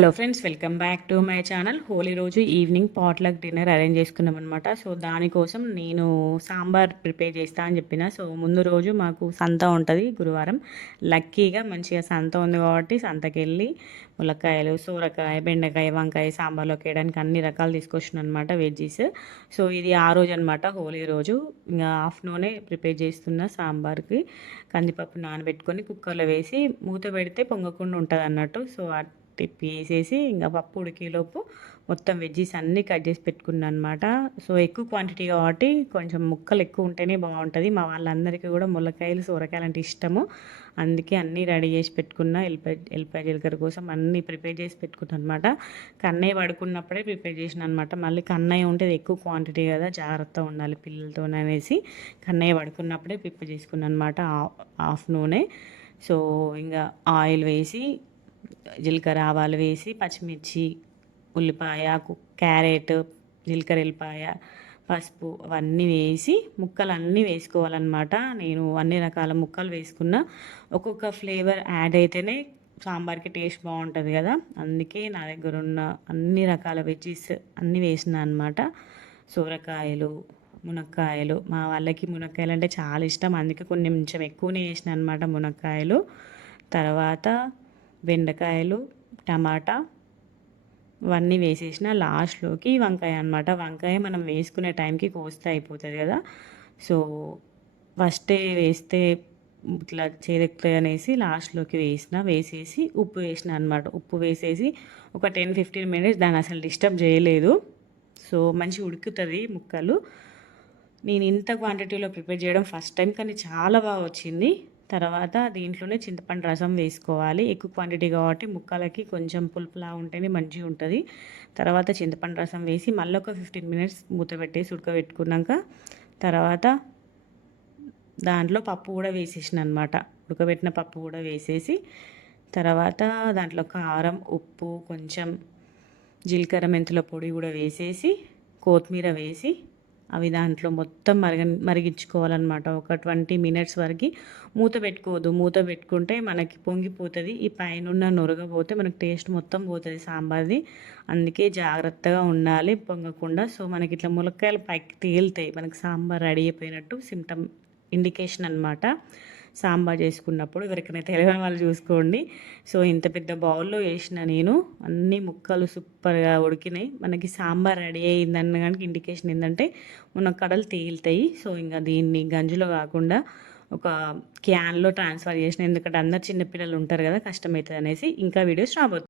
Hello friends, welcome back to my channel. Holi రోజు evening potluck dinner arrange చేసుకున్నాం అనమాట. So దానికోసం నేను సాంబార్ ప్రిపేర్ చేస్తా అని చెప్పిన. సో ముందు రోజు మాకు సంత ఉంటుంది గురువారం. లక్కీగా మంచిగా సంత ఉంది కాబట్టి సంతకి వెళ్ళి ములక్కాయలు, సోరకాయ, బెండకాయ, వంకాయ సాంబార్లోకి వేయడానికి అన్ని రకాలు తీసుకొచ్చిన అనమాట వెజ్జీస్. సో ఇది ఆ రోజు అనమాట, హోలీ రోజు. ఇంకా ఆఫ్టర్నూనే ప్రిపేర్ చేస్తున్న సాంబార్కి కందిపప్పు నానబెట్టుకొని కుక్కర్లో వేసి మూత పెడితే పొంగకుండా ఉంటుంది అన్నట్టు. సో తిప్పి వేసేసి ఇంకా పప్పు ఉడికేలోపు మొత్తం వెజ్జీస్ అన్నీ కట్ చేసి పెట్టుకున్నాను అనమాట. సో ఎక్కువ క్వాంటిటీ కాబట్టి కొంచెం ముక్కలు ఎక్కువ ఉంటేనే బాగుంటుంది. మా వాళ్ళందరికీ కూడా ములక్కాయలు, సొరకాయలు అంటే ఇష్టము. అందుకే అన్నీ రెడీ చేసి పెట్టుకున్న. ఎల్లిపాయ జీలకర్ర కోసం అన్నీ ప్రిపేర్ చేసి పెట్టుకున్నాను అనమాట. కన్నయ్య పడుకున్నప్పుడే ప్రిపేర్ చేసిన అనమాట. మళ్ళీ కన్నయ్య ఉంటే ఎక్కువ క్వాంటిటీ కదా, జాగ్రత్తగా ఉండాలి పిల్లలతో అనేసి కన్నయ్య పడుకున్నప్పుడే ప్రిపేర్ చేసుకున్నాను అనమాట ఆఫ్టర్నూనే. సో ఇంకా ఆయిల్ వేసి జీలకర్ర, ఆవాలు వేసి పచ్చిమిర్చి, ఉల్లిపాయ, క్యారెట్, జీలకర్ర, ఎల్లిపాయ, పసుపు అవన్నీ వేసి ముక్కలు అన్నీ వేసుకోవాలన్నమాట. నేను అన్ని రకాల ముక్కలు వేసుకున్న. ఒక్కొక్క ఫ్లేవర్ యాడ్ అయితేనే సాంబార్కి టేస్ట్ బాగుంటుంది కదా, అందుకే నా దగ్గర ఉన్న అన్ని రకాల వెజ్జీస్ అన్నీ వేసిన అనమాట. సోరకాయలు, మునక్కాయలు, మా వాళ్ళకి మునక్కాయలు అంటే చాలా ఇష్టం, అందుకే కొంచెం ఎక్కువనే వేసిన అనమాట మునక్కాయలు. తర్వాత బెండకాయలు, టమాటా ఇవన్నీ వేసేసిన. లాస్ట్లోకి వంకాయ అనమాట. వంకాయ మనం వేసుకునే టైంకి కోస్తే అయిపోతుంది కదా. సో ఫస్టే వేస్తే ఇట్లా చేదెక్కుతాయి అనేసి లాస్ట్లోకి వేసేసి ఉప్పు వేసిన అనమాట. ఉప్పు వేసేసి ఒక 10-15 మినిట్స్ దాన్ని అసలు డిస్టర్బ్ చేయలేదు. సో మంచిగా ఉడుకుతుంది ముక్కలు. నేను ఇంత క్వాంటిటీలో ప్రిపేర్ చేయడం ఫస్ట్ టైం, కానీ చాలా బాగా వచ్చింది. తర్వాత దీంట్లోనే చింతపండు రసం వేసుకోవాలి. ఎక్కువ క్వాంటిటీ కాబట్టి ముక్కలకి కొంచెం పులుపులా ఉంటేనే మంచిగా ఉంటుంది. తర్వాత చింతపండు రసం వేసి మళ్ళీ ఒక 15 మినిట్స్ మూత పెట్టేసి ఉడకబెట్టుకున్నాక తర్వాత దాంట్లో పప్పు కూడా వేసేసిన అనమాట. ఉడకబెట్టిన పప్పు కూడా వేసేసి తర్వాత దాంట్లో కారం, ఉప్పు, కొంచెం జీలకర్ర, మెంతుల పొడి కూడా వేసేసి కొత్తిమీర వేసి అవి దాంట్లో మొత్తం మరిగించుకోవాలన్నమాట. ఒక 20 మినిట్స్ వరకు మూత పెట్టుకోవద్దు. మూత పెట్టుకుంటే మనకి పొంగిపోతుంది. ఈ పైన నొరగపోతే మనకి టేస్ట్ మొత్తం పోతుంది సాంబార్ది. అందుకే జాగ్రత్తగా ఉండాలి పొంగకుండా. సో మనకి ఇట్లా ములక్కాయలు పైకి తేలుతాయి, మనకి సాంబార్ రెడీ అయిపోయినట్టు సిమ్టమ్ ఇండికేషన్ అనమాట. సాంబార్ చేసుకున్నప్పుడు ఎవరికైనా తెలియని వాళ్ళు చూసుకోండి. సో ఇంత పెద్ద బౌల్లో వేసిన నేను, అన్ని ముక్కలు సూపర్గా ఉడికినాయి. మనకి సాంబార్ రెడీ అయ్యిందన్న కానీ ఇండికేషన్ ఏంటంటే మునక్కాడలు తేలుతాయి. సో ఇంకా దీన్ని గంజులో కాకుండా ఒక క్యాన్లో ట్రాన్స్ఫర్ చేసిన, ఎందుకంటే అందరు చిన్నపిల్లలు ఉంటారు కదా, కష్టమవుతుంది అనేసి. ఇంకా వీడియోస్ రాబోతుంది.